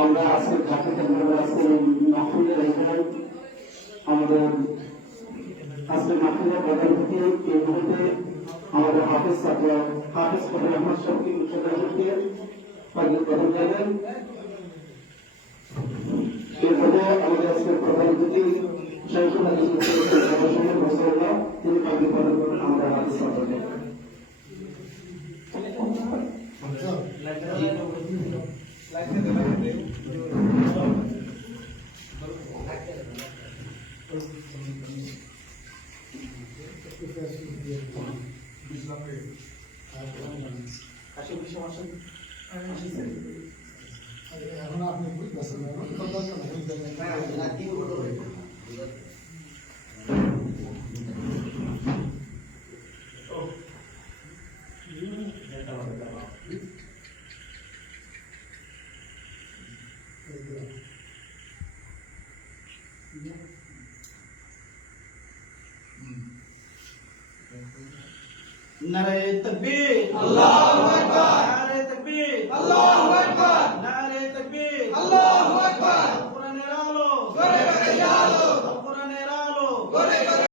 আমরা আজকে আমাদের আজকে মাহফিলের প্রধান অতিথি এই মুহূর্তে আমাদের হাফেজ ছাত্র হাফেজ ফজল আহমদ শফি মুখ্যমন্ত্রীকে প্রদান করবেন। এরপরে আমাদের আজকের প্রধান অতিথি শাইখুল হাদিস তিনি পাগড়ি প্রদান করবেন আমাদের হাফেজ ছাত্রকে। এখন আপনি বুঝতেছেন नारे तकबीर, अल्लाहू अकबर, नारे तकबीर, अल्लाह